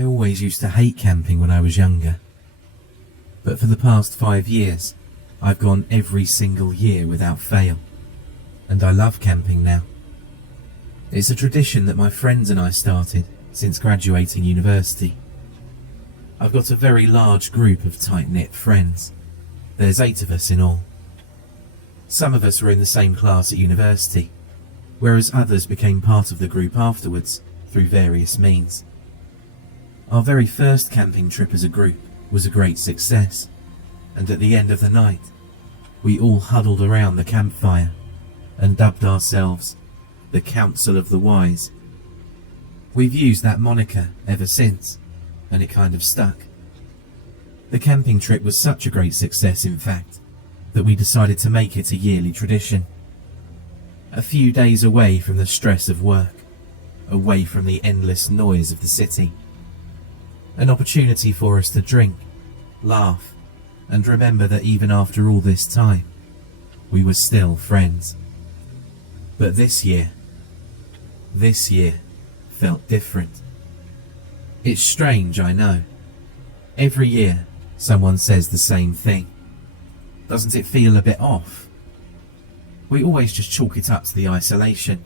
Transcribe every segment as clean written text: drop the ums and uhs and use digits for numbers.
I always used to hate camping when I was younger. But for the past 5 years, I've gone every single year without fail. And I love camping now. It's a tradition that my friends and I started since graduating university. I've got a very large group of tight-knit friends. There's 8 of us in all. Some of us were in the same class at university, whereas others became part of the group afterwards through various means. Our very first camping trip as a group was a great success, and at the end of the night, we all huddled around the campfire and dubbed ourselves the Council of the Wise. We've used that moniker ever since, and it kind of stuck. The camping trip was such a great success, in fact, that we decided to make it a yearly tradition. A few days away from the stress of work, away from the endless noise of the city. An opportunity for us to drink, laugh, and remember that even after all this time, we were still friends. But this year felt different. It's strange, I know. Every year, someone says the same thing. Doesn't it feel a bit off? We always just chalk it up to the isolation,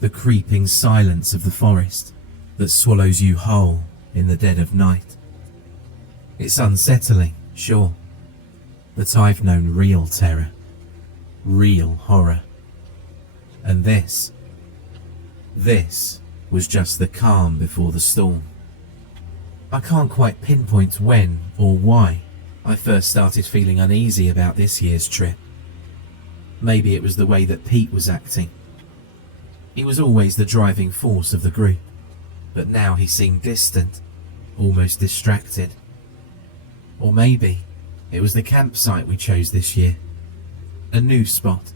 the creeping silence of the forest that swallows you whole in the dead of night. It's unsettling, sure, but I've known real terror, real horror. And this was just the calm before the storm. I can't quite pinpoint when or why I first started feeling uneasy about this year's trip. Maybe it was the way that Pete was acting. He was always the driving force of the group, but now he seemed distant, almost distracted. Or maybe it was the campsite we chose this year. A new spot,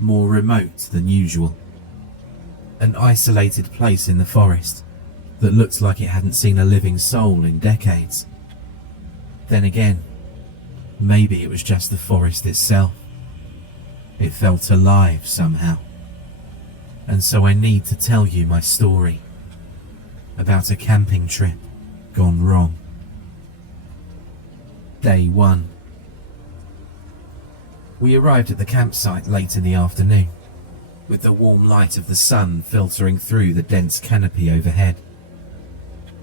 more remote than usual. An isolated place in the forest that looked like it hadn't seen a living soul in decades. Then again, maybe it was just the forest itself. It felt alive somehow. And so I need to tell you my story about a camping trip gone wrong. Day 1. We arrived at the campsite late in the afternoon, with the warm light of the sun filtering through the dense canopy overhead.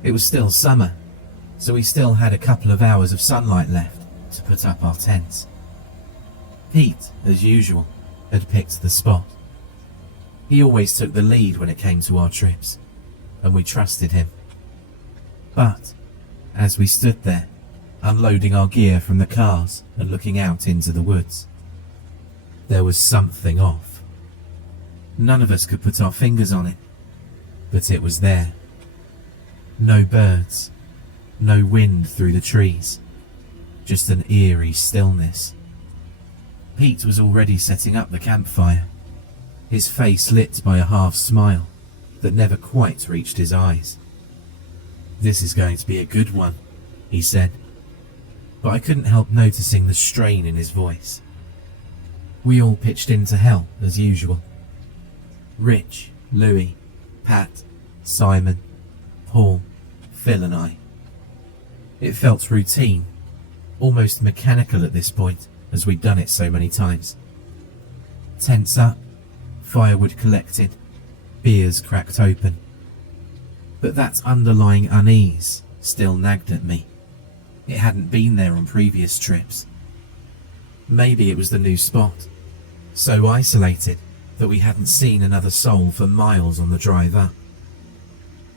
It was still summer, so we still had a couple of hours of sunlight left to put up our tents. Pete, as usual, had picked the spot. He always took the lead when it came to our trips, and we trusted him. But, as we stood there, unloading our gear from the cars and looking out into the woods, there was something off. None of us could put our fingers on it, but it was there. No birds, no wind through the trees, just an eerie stillness. Pete was already setting up the campfire, his face lit by a half smile that never quite reached his eyes. "This is going to be a good one," he said, but I couldn't help noticing the strain in his voice. We all pitched in to help as usual. Rich, Louis, Pat, Simon, Paul, Phil and I. It felt routine, almost mechanical at this point, as we'd done it so many times. Tents up, firewood collected, beers cracked open. But that underlying unease still nagged at me. It hadn't been there on previous trips. Maybe it was the new spot, so isolated that we hadn't seen another soul for miles on the drive up.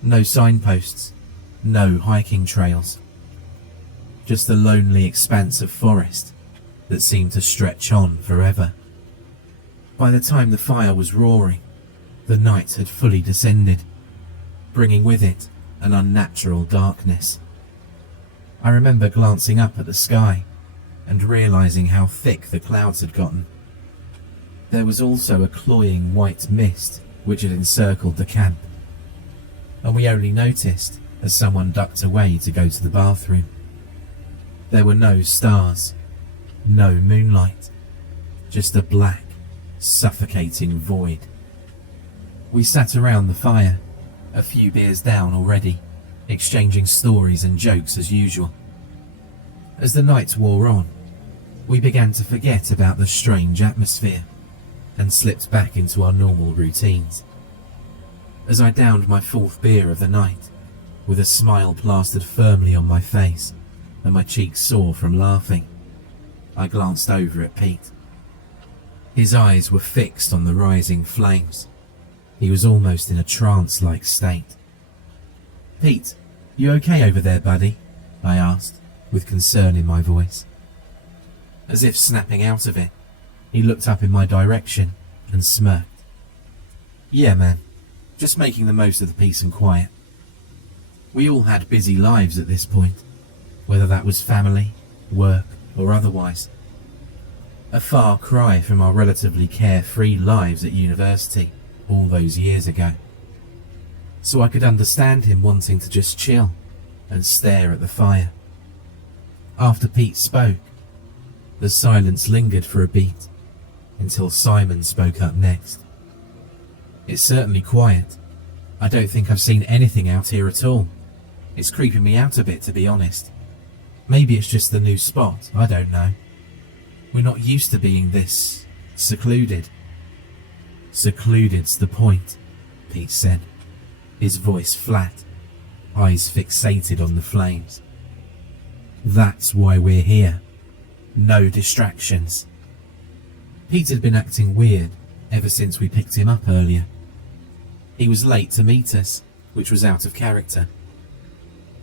No signposts, no hiking trails. Just a lonely expanse of forest that seemed to stretch on forever. By the time the fire was roaring, the night had fully descended, bringing with it an unnatural darkness. I remember glancing up at the sky and realizing how thick the clouds had gotten. There was also a cloying white mist which had encircled the camp, and we only noticed as someone ducked away to go to the bathroom. There were no stars, no moonlight, just a black, suffocating void. We sat around the fire, a few beers down already, exchanging stories and jokes as usual. As the night wore on, we began to forget about the strange atmosphere and slipped back into our normal routines. As I downed my fourth beer of the night, with a smile plastered firmly on my face and my cheeks sore from laughing, I glanced over at Pete. His eyes were fixed on the rising flames. He was almost in a trance-like state. "Pete, you okay over there, buddy?" I asked, with concern in my voice. As if snapping out of it, he looked up in my direction and smirked. "Yeah, man, just making the most of the peace and quiet." We all had busy lives at this point, whether that was family, work, or otherwise. A far cry from our relatively carefree lives at university all those years ago. So I could understand him wanting to just chill and stare at the fire. After Pete spoke, the silence lingered for a beat until Simon spoke up next. "It's certainly quiet. I don't think I've seen anything out here at all. It's creeping me out a bit, to be honest. Maybe it's just the new spot, I don't know. We're not used to being this secluded." "Secluded's the point," Pete said, his voice flat, eyes fixated on the flames. "That's why we're here. No distractions." Pete had been acting weird ever since we picked him up earlier. He was late to meet us, which was out of character.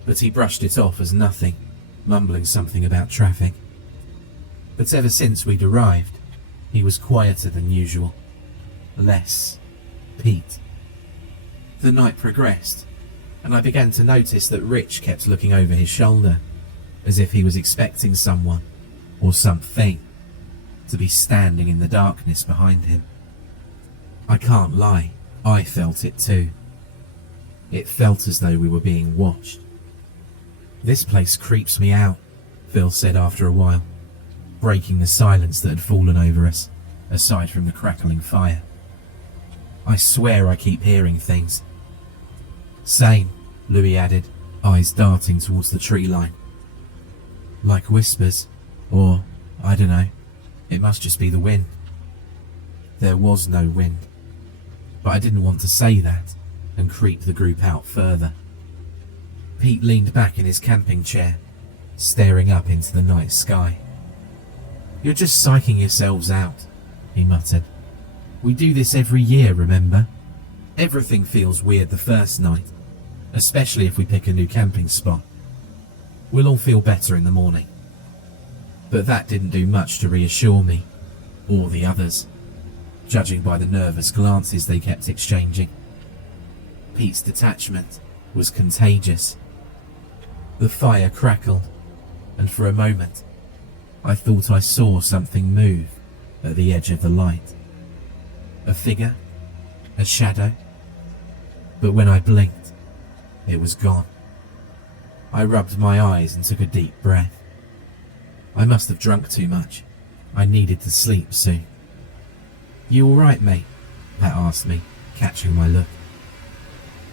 But he brushed it off as nothing, mumbling something about traffic. But ever since we'd arrived, he was quieter than usual. Less Pete. The night progressed, and I began to notice that Rich kept looking over his shoulder, as if he was expecting someone, or something, to be standing in the darkness behind him. I can't lie, I felt it too. It felt as though we were being watched. "This place creeps me out," Phil said after a while, breaking the silence that had fallen over us, aside from the crackling fire. "I swear I keep hearing things." "Same," Louis added, eyes darting towards the tree line. "Like whispers, or, I don't know, it must just be the wind." There was no wind, but I didn't want to say that and creep the group out further. Pete leaned back in his camping chair, staring up into the night sky. "You're just psyching yourselves out," he muttered. "We do this every year, remember? Everything feels weird the first night, especially if we pick a new camping spot. We'll all feel better in the morning." But that didn't do much to reassure me, or the others, judging by the nervous glances they kept exchanging. Pete's detachment was contagious. The fire crackled, and for a moment, I thought I saw something move at the edge of the light. A figure, a shadow, but when I blinked, it was gone. I rubbed my eyes and took a deep breath. I must have drunk too much. I needed to sleep soon. "You all right, mate?" Pat asked me, catching my look.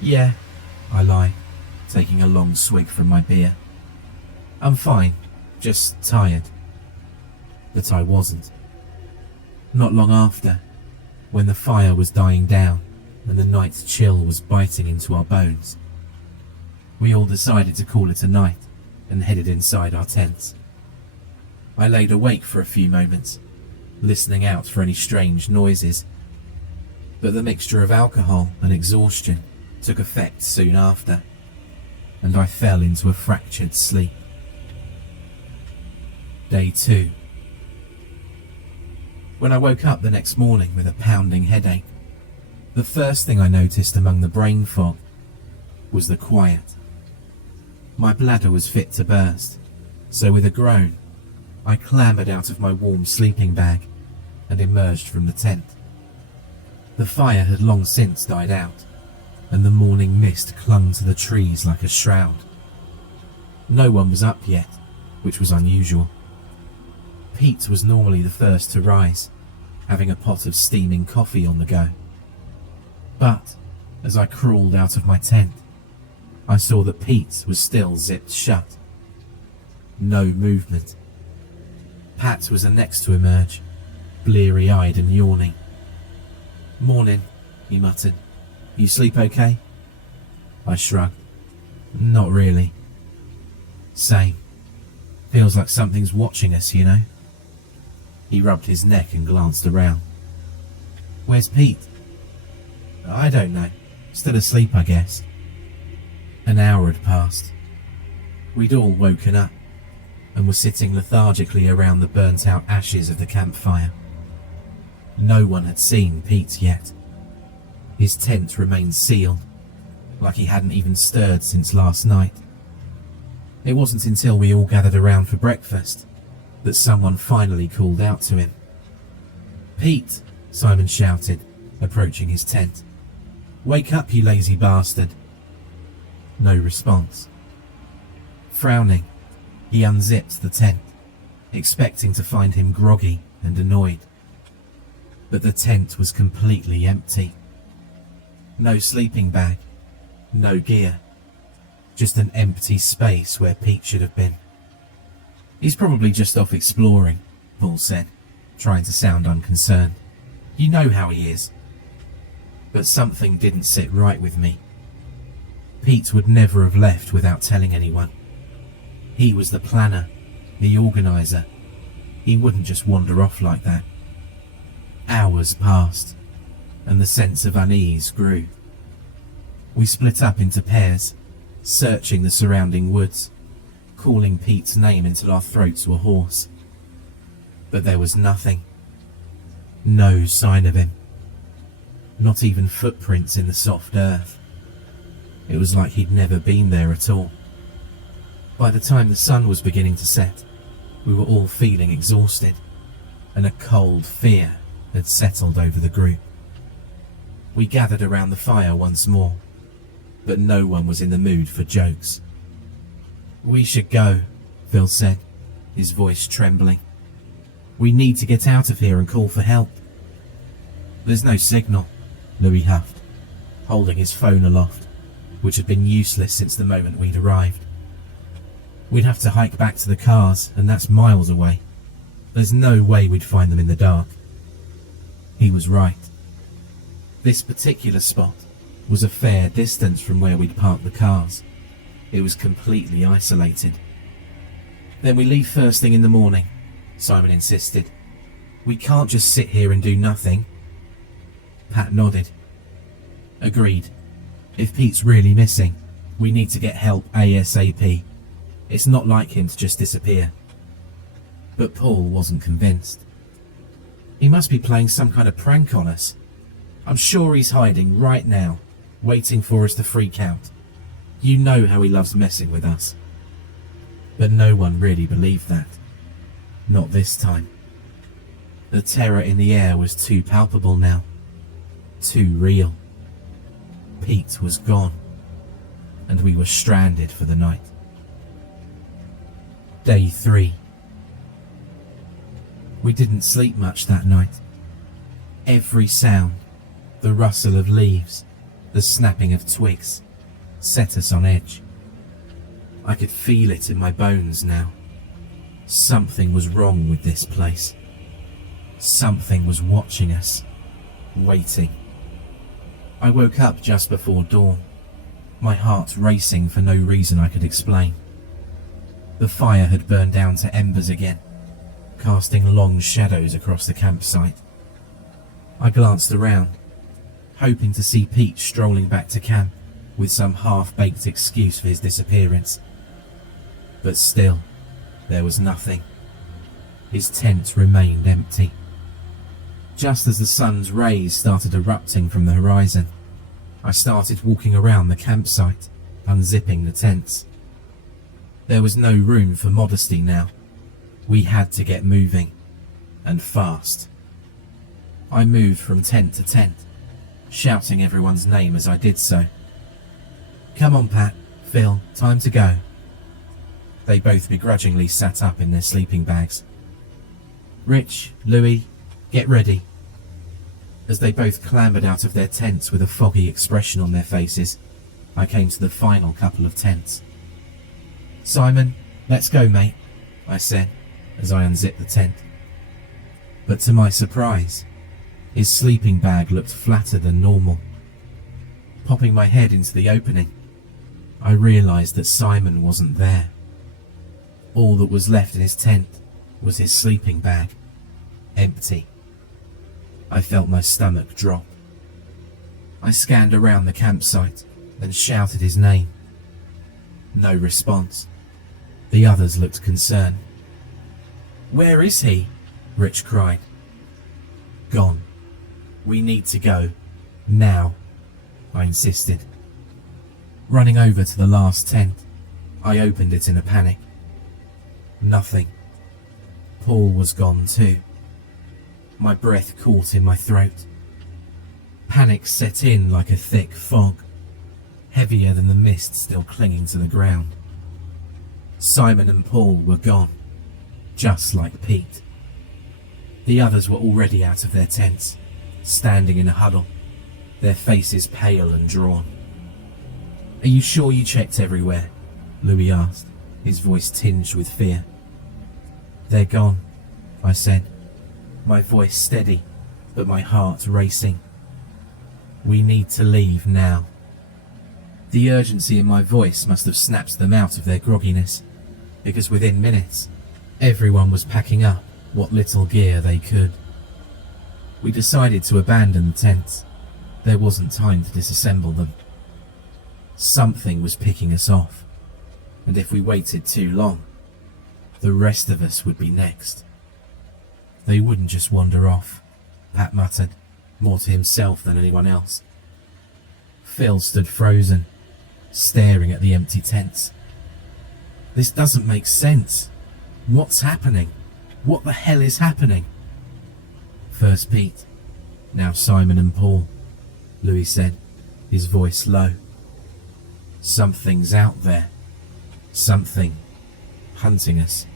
"Yeah," I lied, taking a long swig from my beer. "I'm fine, just tired." But I wasn't. Not long after, when the fire was dying down and the night chill was biting into our bones, we all decided to call it a night and headed inside our tents. I laid awake for a few moments, listening out for any strange noises, but the mixture of alcohol and exhaustion took effect soon after, and I fell into a fractured sleep. Day 2. When I woke up the next morning with a pounding headache, the first thing I noticed among the brain fog was the quiet. My bladder was fit to burst, so with a groan, I clambered out of my warm sleeping bag and emerged from the tent. The fire had long since died out, and the morning mist clung to the trees like a shroud. No one was up yet, which was unusual. Pete was normally the first to rise, having a pot of steaming coffee on the go. But, as I crawled out of my tent, I saw that Pete was still zipped shut. No movement. Pat was the next to emerge, bleary-eyed and yawning. "Morning," he muttered. "You sleep okay?" I shrugged. "Not really." "Same. Feels like something's watching us, you know." He rubbed his neck and glanced around. "Where's Pete?" "I don't know. Still asleep, I guess." An hour had passed. We'd all woken up and were sitting lethargically around the burnt-out ashes of the campfire. No one had seen Pete yet. His tent remained sealed, like he hadn't even stirred since last night. It wasn't until we all gathered around for breakfast that someone finally called out to him. "Pete," Simon shouted, approaching his tent. "Wake up, you lazy bastard." No response. Frowning, he unzipped the tent, expecting to find him groggy and annoyed. But the tent was completely empty. No sleeping bag, no gear, just an empty space where Pete should have been. "He's probably just off exploring," Paul said, trying to sound unconcerned. "You know how he is." But something didn't sit right with me. Pete would never have left without telling anyone. He was the planner, the organizer. He wouldn't just wander off like that. Hours passed, and the sense of unease grew. We split up into pairs, searching the surrounding woods, calling Pete's name until our throats were hoarse. But there was nothing. No sign of him. Not even footprints in the soft earth. It was like he'd never been there at all. By the time the sun was beginning to set, we were all feeling exhausted, and a cold fear had settled over the group. We gathered around the fire once more, but no one was in the mood for jokes. "We should go," Phil said, his voice trembling. "We need to get out of here and call for help." "There's no signal," Louis huffed, holding his phone aloft, which had been useless since the moment we'd arrived. "We'd have to hike back to the cars, and that's miles away. There's no way we'd find them in the dark." He was right. This particular spot was a fair distance from where we'd parked the cars. It was completely isolated. "Then we leave first thing in the morning," Simon insisted. "We can't just sit here and do nothing." Pat nodded. "Agreed. If Pete's really missing, we need to get help ASAP. It's not like him to just disappear." But Paul wasn't convinced. "He must be playing some kind of prank on us. I'm sure he's hiding right now, waiting for us to freak out. You know how he loves messing with us." But no one really believed that. Not this time. The terror in the air was too palpable now. Too real. Pete was gone, and we were stranded for the night. Day 3. We didn't sleep much that night. Every sound, the rustle of leaves, the snapping of twigs, set us on edge. I could feel it in my bones now. Something was wrong with this place. Something was watching us, waiting. I woke up just before dawn, my heart racing for no reason I could explain. The fire had burned down to embers again, casting long shadows across the campsite. I glanced around, hoping to see Pete strolling back to camp with some half-baked excuse for his disappearance. But still, there was nothing. His tent remained empty. Just as the sun's rays started erupting from the horizon, I started walking around the campsite, unzipping the tents. There was no room for modesty now. We had to get moving, and fast. I moved from tent to tent, shouting everyone's name as I did so. "Come on, Pat, Phil, time to go." They both begrudgingly sat up in their sleeping bags. "Rich, Louis, get ready." As they both clambered out of their tents with a foggy expression on their faces, I came to the final couple of tents. "Simon, let's go, mate," I said as I unzipped the tent. But to my surprise, his sleeping bag looked flatter than normal. Popping my head into the opening, I realised that Simon wasn't there. All that was left in his tent was his sleeping bag, empty. I felt my stomach drop. I scanned around the campsite and shouted his name. No response. The others looked concerned. "Where is he?" Rich cried. "Gone. We need to go. Now," I insisted. Running over to the last tent, I opened it in a panic. Nothing. Paul was gone too. My breath caught in my throat. Panic set in like a thick fog, heavier than the mist still clinging to the ground. Simon and Paul were gone, just like Pete. The others were already out of their tents, standing in a huddle, their faces pale and drawn. "Are you sure you checked everywhere?" Louis asked, his voice tinged with fear. "They're gone," I said, my voice steady, but my heart racing. "We need to leave now." The urgency in my voice must have snapped them out of their grogginess, because within minutes, everyone was packing up what little gear they could. We decided to abandon the tents. There wasn't time to disassemble them. Something was picking us off, and if we waited too long, the rest of us would be next. They wouldn't just wander off, Pat muttered, more to himself than anyone else. Phil stood frozen, staring at the empty tents. "This doesn't make sense. What's happening? What the hell is happening?" "First Pete, now Simon and Paul," Louis said, his voice low. "Something's out there. Something hunting us."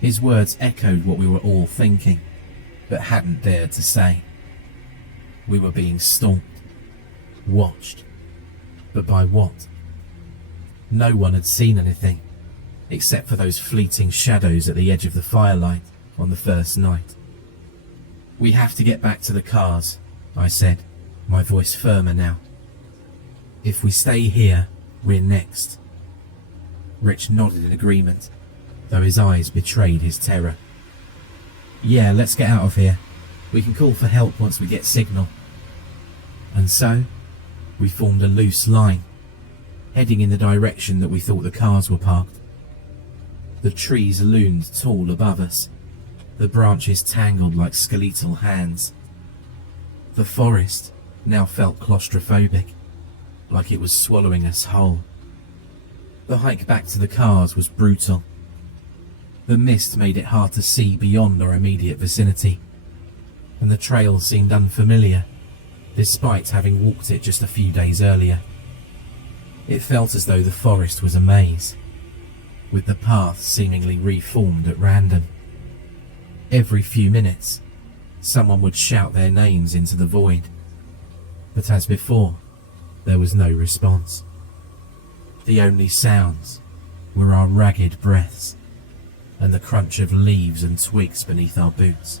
His words echoed what we were all thinking, but hadn't dared to say. We were being stalked, watched, but by what? No one had seen anything, except for those fleeting shadows at the edge of the firelight on the first night. "We have to get back to the cars," I said, my voice firmer now. "If we stay here, we're next." Rich nodded in agreement, though his eyes betrayed his terror. "Yeah, let's get out of here. We can call for help once we get signal." And so, we formed a loose line, heading in the direction that we thought the cars were parked. The trees loomed tall above us, the branches tangled like skeletal hands. The forest now felt claustrophobic, like it was swallowing us whole. The hike back to the cars was brutal. The mist made it hard to see beyond our immediate vicinity, and the trail seemed unfamiliar, despite having walked it just a few days earlier. It felt as though the forest was a maze, with the path seemingly reformed at random. Every few minutes, someone would shout their names into the void, but as before, there was no response. The only sounds were our ragged breaths and the crunch of leaves and twigs beneath our boots.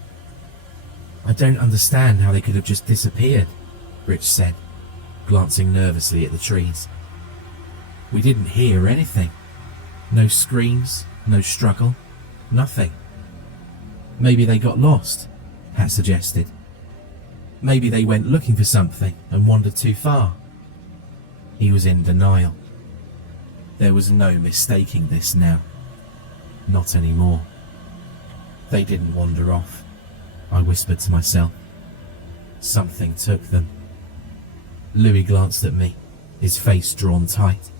"I don't understand how they could have just disappeared," Rich said, glancing nervously at the trees. "We didn't hear anything. No screams, no struggle, nothing." "Maybe they got lost," Pat suggested. "Maybe they went looking for something and wandered too far." He was in denial. There was no mistaking this now. Not anymore. "They didn't wander off," I whispered to myself. "Something took them." Louis glanced at me, his face drawn tight.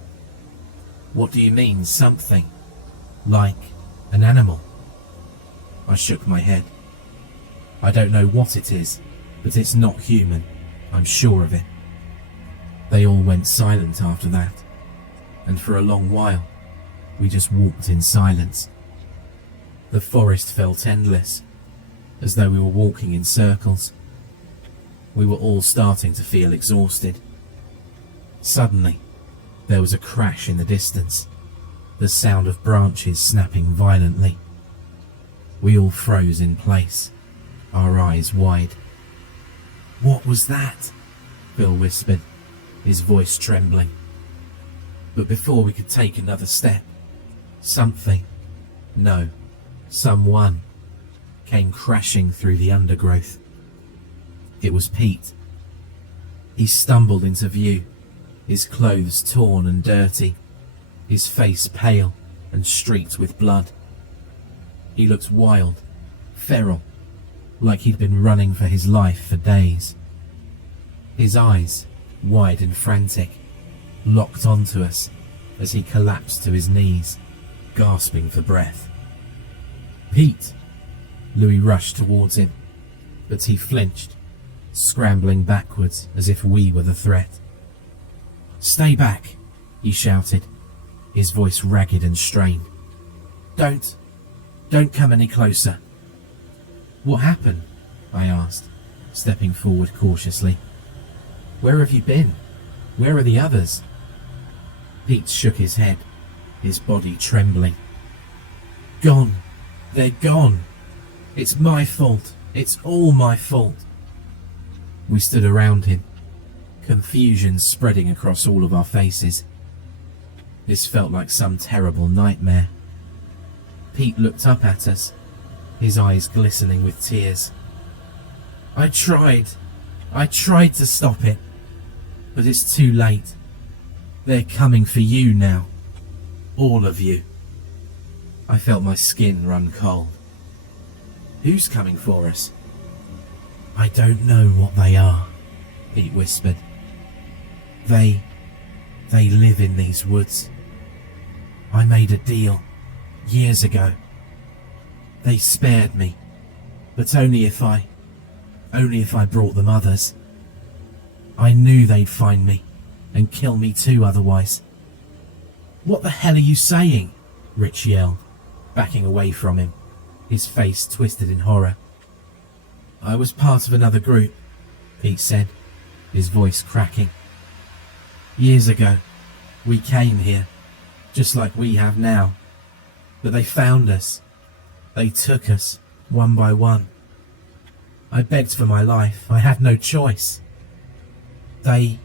"What do you mean, something? Like an animal?" I shook my head. "I don't know what it is, but it's not human. I'm sure of it." They all went silent after that, and for a long while, we just walked in silence. The forest felt endless, as though we were walking in circles. We were all starting to feel exhausted. Suddenly, There was a crash in the distance, the sound of branches snapping violently. We all froze in place, our eyes wide. "What was that?" Bill whispered, his voice trembling. But before we could take another step, someone came crashing through the undergrowth. It was Pete. He stumbled into view, his clothes torn and dirty, his face pale and streaked with blood. He looked wild, feral, like he'd been running for his life for days. His eyes, wide and frantic, locked onto us as he collapsed to his knees, gasping for breath. "Pete!" Louis rushed towards him, but he flinched, scrambling backwards as if we were the threat. "Stay back," he shouted, his voice ragged and strained. Don't come any closer." "What happened?" I asked, stepping forward cautiously. "Where have you been? Where are the others?" Pete shook his head, his body trembling. "Gone. They're gone. It's my fault. It's all my fault." We stood around him, confusion spreading across all of our faces. This felt like some terrible nightmare. Pete looked up at us, his eyes glistening with tears. I tried to stop it, but it's too late. They're coming for you now. All of you." I felt my skin run cold. "Who's coming for us?" "I don't know what they are," Pete whispered. They live in these woods. I made a deal years ago. They spared me, but only if I brought them others. I knew they'd find me and kill me too otherwise." "What the hell are you saying?" Rich yelled, backing away from him, his face twisted in horror. "I was part of another group," Pete said, his voice cracking. "Years ago, we came here, just like we have now. But they found us. They took us, one by one. I begged for my life. I had no choice. They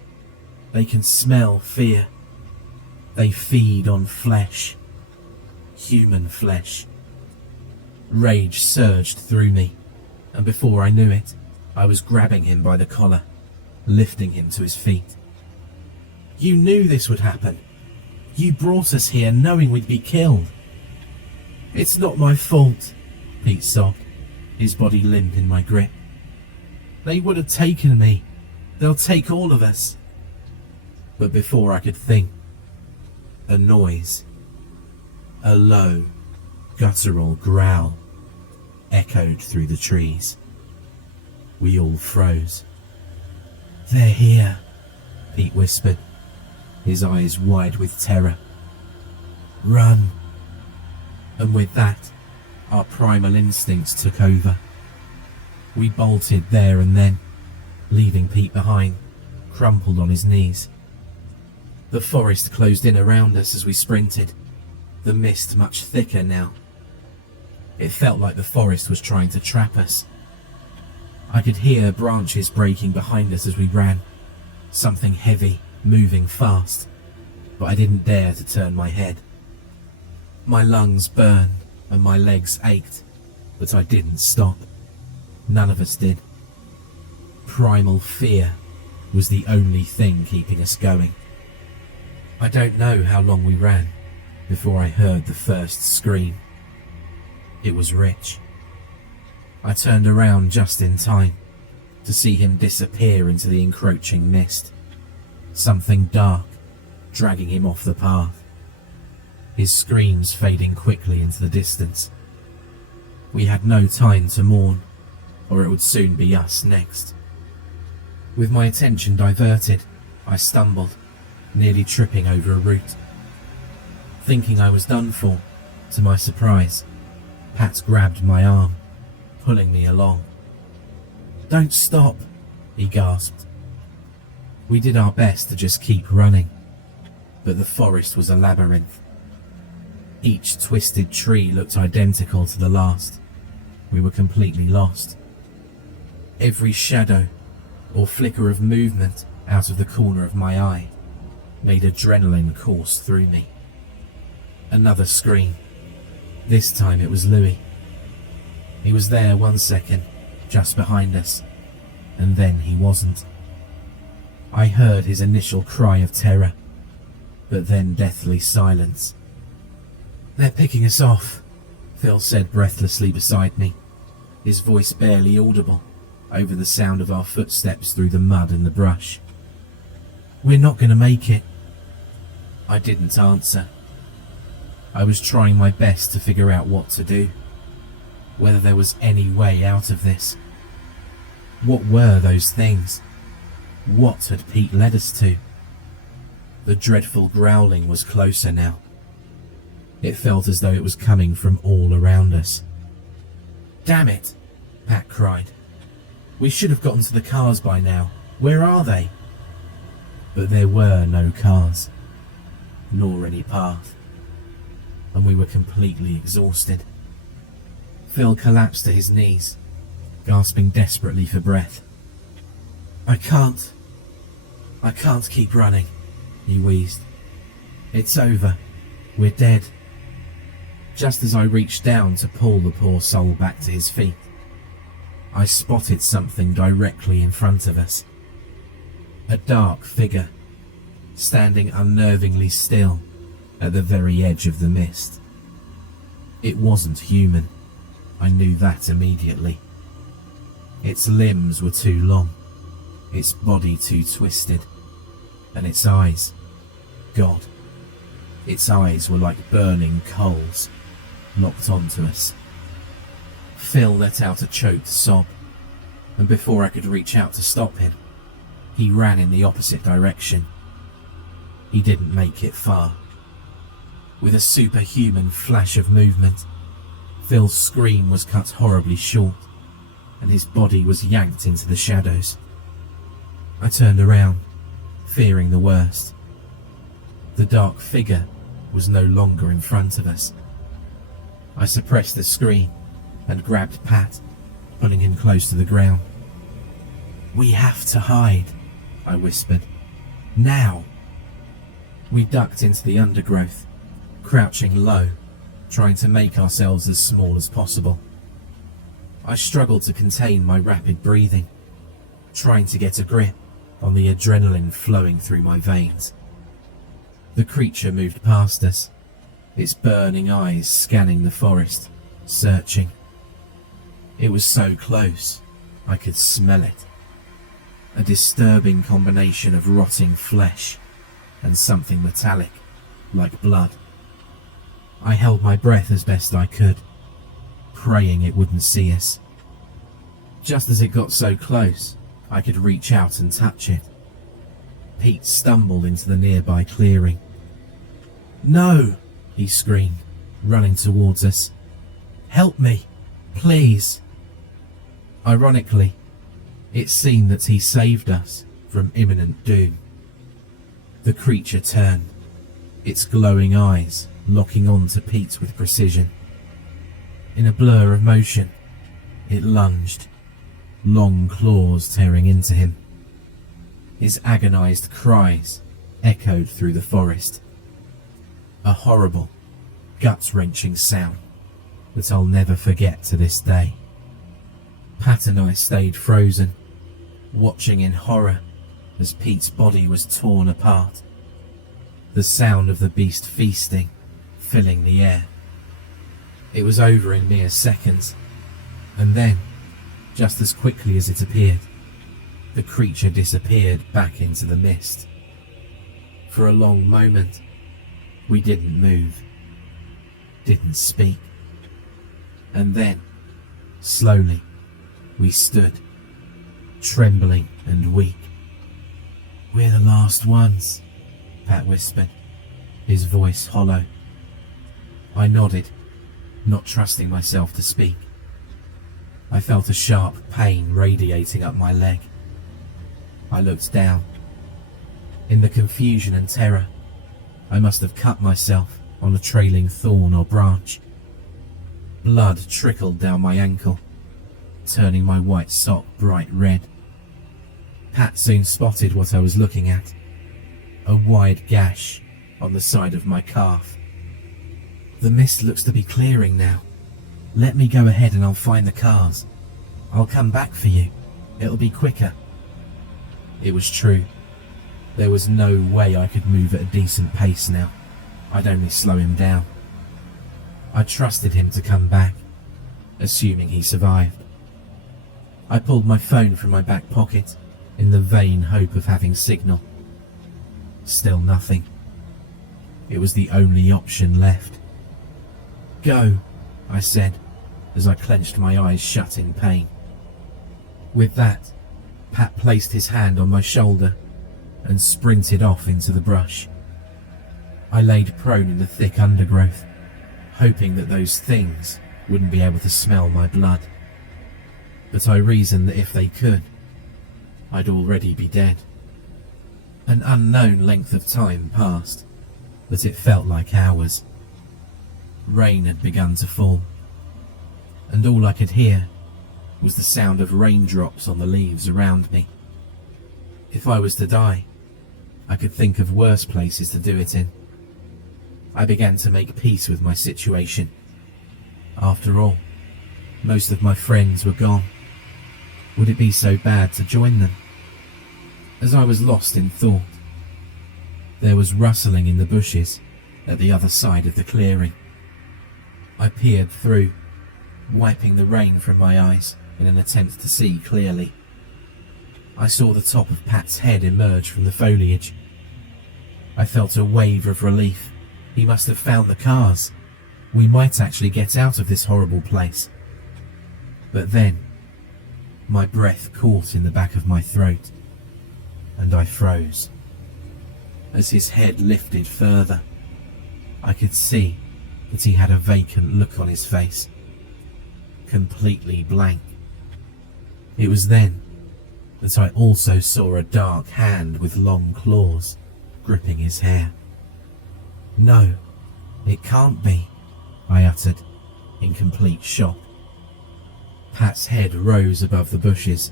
can smell fear. They feed on flesh. Human flesh." Rage surged through me, and before I knew it, I was grabbing him by the collar, lifting him to his feet. "You knew this would happen. You brought us here knowing we'd be killed." "It's not my fault," Pete sobbed, his body limp in my grip. "They would have taken me. They'll take all of us." But before I could think, a noise, a low, guttural growl, echoed through the trees. We all froze. "They're here," Pete whispered, his eyes wide with terror. "Run." And with that, our primal instincts took over. We bolted there and then, leaving Pete behind, crumpled on his knees. The forest closed in around us as we sprinted, the mist much thicker now. It felt like the forest was trying to trap us. I could hear branches breaking behind us as we ran, something heavy moving fast, but I didn't dare to turn my head. My lungs burned and my legs ached, but I didn't stop. None of us did. Primal fear was the only thing keeping us going. I don't know how long we ran before I heard the first scream. It was Rich. I turned around just in time to see him disappear into the encroaching mist, something dark dragging him off the path, his screams fading quickly into the distance. We had no time to mourn, or it would soon be us next. With my attention diverted, I stumbled, nearly tripping over a root. Thinking I was done for, to my surprise, Pat grabbed my arm, pulling me along. "Don't stop," he gasped. We did our best to just keep running. but the forest was a labyrinth. Each twisted tree looked identical to the last. We were completely lost. Every shadow or flicker of movement out of the corner of my eye made adrenaline course through me. Another scream. This time it was Louis. He was there 1 second, just behind us, and then he wasn't. I heard his initial cry of terror, but then deathly silence. "They're picking us off," Phil said breathlessly beside me, his voice barely audible over the sound of our footsteps through the mud and the brush. "We're not going to make it." I didn't answer. I was trying my best to figure out what to do, whether there was any way out of this. What were those things? What had Pete led us to? The dreadful growling was closer now. It felt as though it was coming from all around us. "Damn it!" Pat cried. "We should have gotten to the cars by now. Where are they?" But there were no cars, nor any path, and we were completely exhausted. Phil collapsed to his knees, gasping desperately for breath. I can't keep running," he wheezed. "It's over. We're dead." Just as I reached down to pull the poor soul back to his feet, I spotted something directly in front of us. A dark figure, standing unnervingly still at the very edge of the mist. It wasn't human. I knew that immediately. Its limbs were too long, its body too twisted, and its eyes, God, its eyes were like burning coals, locked onto us. Phil let out a choked sob, and before I could reach out to stop him, he ran in the opposite direction. He didn't make it far. With a superhuman flash of movement, Phil's scream was cut horribly short, and his body was yanked into the shadows. I turned around, fearing the worst. The dark figure was no longer in front of us. I suppressed the scream and grabbed Pat, pulling him close to the ground. "We have to hide," I whispered. "Now!" We ducked into the undergrowth, crouching low, trying to make ourselves as small as possible. I struggled to contain my rapid breathing, trying to get a grip on the adrenaline flowing through my veins. The creature moved past us, its burning eyes scanning the forest, searching. It was so close, I could smell it. A disturbing combination of rotting flesh and something metallic, like blood. I held my breath as best I could, praying it wouldn't see us. Just as it got so close, I could reach out and touch it. Pete stumbled into the nearby clearing. "No!" he screamed, running towards us. "Help me, please!" Ironically, it seemed that he saved us from imminent doom. The creature turned, its glowing eyes locking on to Pete with precision. In a blur of motion, it lunged, long claws tearing into him. His agonized cries echoed through the forest. A horrible, gut-wrenching sound that I'll never forget to this day. Pat and I stayed frozen, watching in horror as Pete's body was torn apart. The sound of the beast feasting filling the air. It was over in mere seconds, and then, just as quickly as it appeared, the creature disappeared back into the mist. For a long moment, we didn't move, didn't speak, and then, slowly, we stood, trembling and weak. "We're the last ones," Pat whispered, his voice hollow. I nodded, not trusting myself to speak. I felt a sharp pain radiating up my leg. I looked down. In the confusion and terror, I must have cut myself on a trailing thorn or branch. Blood trickled down my ankle, turning my white sock bright red. Pat soon spotted what I was looking at, a wide gash on the side of my calf. The mist looks to be clearing now. Let me go ahead and I'll find the cars. I'll come back for you. It'll be quicker. It was true. There was no way I could move at a decent pace now. I'd only slow him down. I trusted him to come back, assuming he survived. I pulled my phone from my back pocket in the vain hope of having signal. Still nothing. It was the only option left. Go, I said, as I clenched my eyes shut in pain. With that, Pat placed his hand on my shoulder and sprinted off into the brush. I laid prone in the thick undergrowth, hoping that those things wouldn't be able to smell my blood. But I reasoned that if they could, I'd already be dead. An unknown length of time passed, but it felt like hours. Rain had begun to fall, and all I could hear was the sound of raindrops on the leaves around me. If I was to die, I could think of worse places to do it in. I began to make peace with my situation. After all, most of my friends were gone. Would it be so bad to join them? As I was lost in thought, there was rustling in the bushes at the other side of the clearing. I peered through, wiping the rain from my eyes in an attempt to see clearly. I saw the top of Pat's head emerge from the foliage. I felt a wave of relief. He must have found the cars. We might actually get out of this horrible place. But then, my breath caught in the back of my throat, and I froze. As his head lifted further, I could see that he had a vacant look on his face, completely blank. It was then that I also saw a dark hand with long claws gripping his hair. No, it can't be, I uttered, in complete shock. Pat's head rose above the bushes,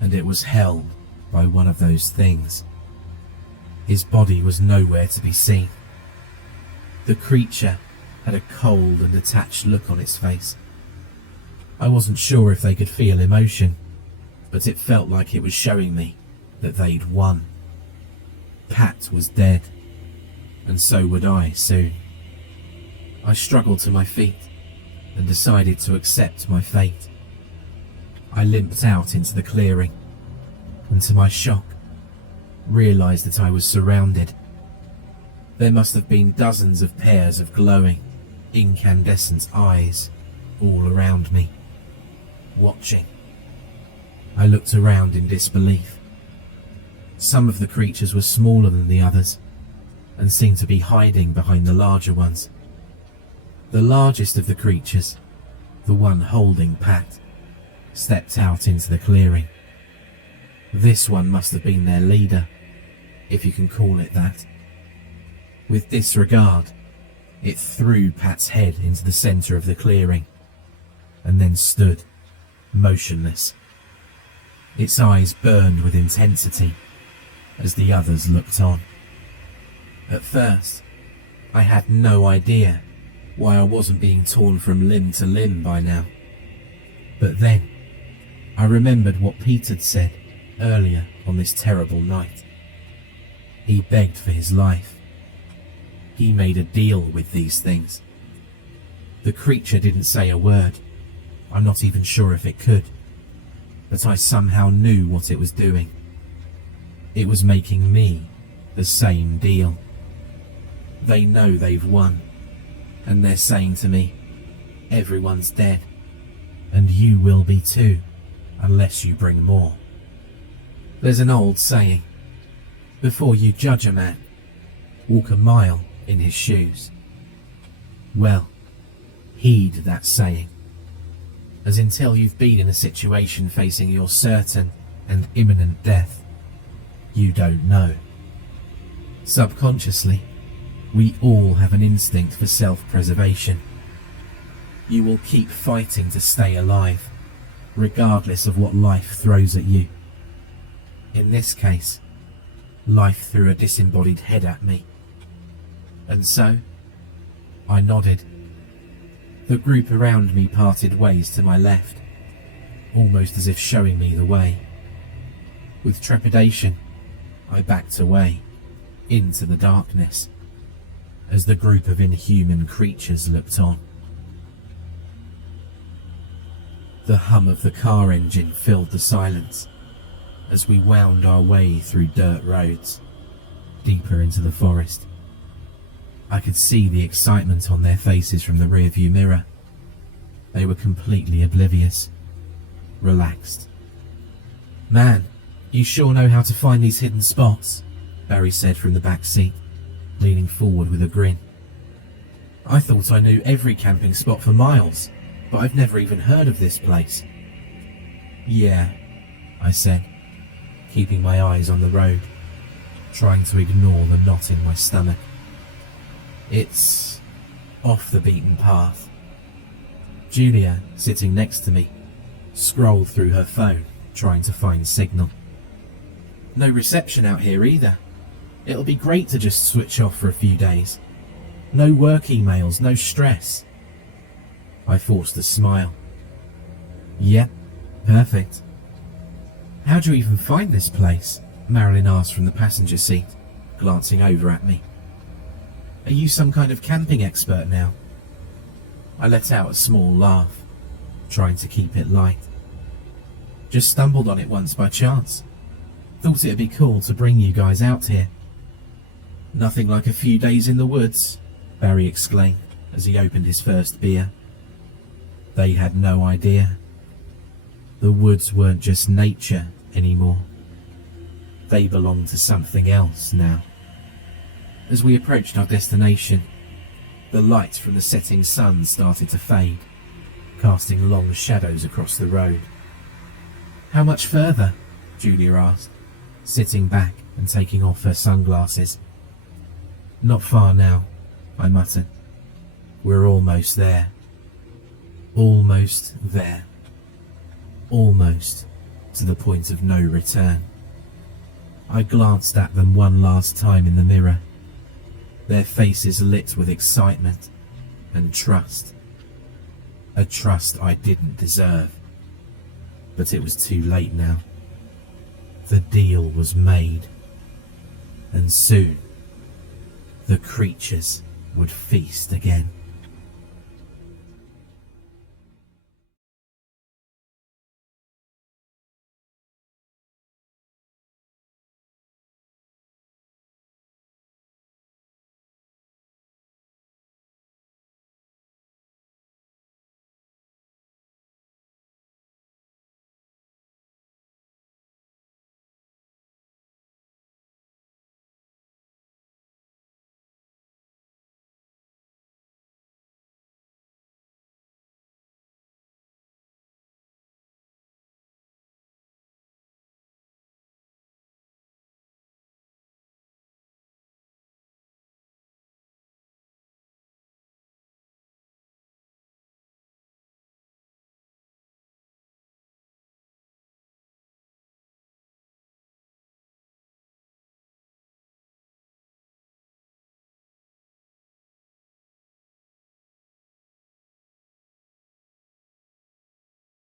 and it was held by one of those things. His body was nowhere to be seen. The creature had a cold and detached look on its face. I wasn't sure if they could feel emotion, but it felt like it was showing me that they'd won. Pat was dead, and so would I soon. I struggled to my feet and decided to accept my fate. I limped out into the clearing, and to my shock, realized that I was surrounded. There must have been dozens of pairs of glowing, incandescent eyes all around me, watching. I looked around in disbelief. Some of the creatures were smaller than the others, and seemed to be hiding behind the larger ones. The largest of the creatures, the one holding Pat, stepped out into the clearing. This one must have been their leader, if you can call it that. With disregard, it threw Pat's head into the center of the clearing, and then stood, motionless. Its eyes burned with intensity as the others looked on. At first, I had no idea why I wasn't being torn from limb to limb by now. But then, I remembered what Pete had said earlier on this terrible night. He begged for his life. He made a deal with these things. The creature didn't say a word. I'm not even sure if it could. But I somehow knew what it was doing. It was making me the same deal. They know they've won, and they're saying to me, everyone's dead, and you will be too, unless you bring more. There's an old saying, before you judge a man, walk a mile in his shoes. Well, heed that saying, as until you've been in a situation facing your certain and imminent death, you don't know. Subconsciously, We all have an instinct for self-preservation. You will keep fighting to stay alive, regardless of what life throws at you. In this case, life threw a disembodied head at me. And so, I nodded. The group around me parted ways to my left, almost as if showing me the way. With trepidation, I backed away, into the darkness, as the group of inhuman creatures looked on. The hum of the car engine filled the silence as we wound our way through dirt roads, deeper into the forest. I could see the excitement on their faces from the rearview mirror. They were completely oblivious, relaxed. "Man, you sure know how to find these hidden spots," Barry said from the back seat, leaning forward with a grin. "I thought I knew every camping spot for miles, but I've never even heard of this place." "Yeah," I said, keeping my eyes on the road, trying to ignore the knot in my stomach. "It's off the beaten path." Julia, sitting next to me, scrolled through her phone, trying to find signal. "No reception out here either. It'll be great to just switch off for a few days. No work emails, no stress." I forced a smile. "Yep, perfect." "How do you even find this place?" Marilyn asked from the passenger seat, glancing over at me. "Are you some kind of camping expert now?" I let out a small laugh, trying to keep it light. "Just stumbled on it once by chance. Thought it'd be cool to bring you guys out here." "Nothing like a few days in the woods," Barry exclaimed as he opened his first beer. They had no idea. The woods weren't just nature anymore. They belonged to something else now. As we approached our destination, the light from the setting sun started to fade, casting long shadows across the road. "How much further?" Julia asked, sitting back and taking off her sunglasses. "Not far now," I muttered. "We're almost there. Almost there. Almost to the point of no return." I glanced at them one last time in the mirror, their faces lit with excitement and trust. A trust I didn't deserve. But it was too late now. The deal was made. And soon, the creatures would feast again.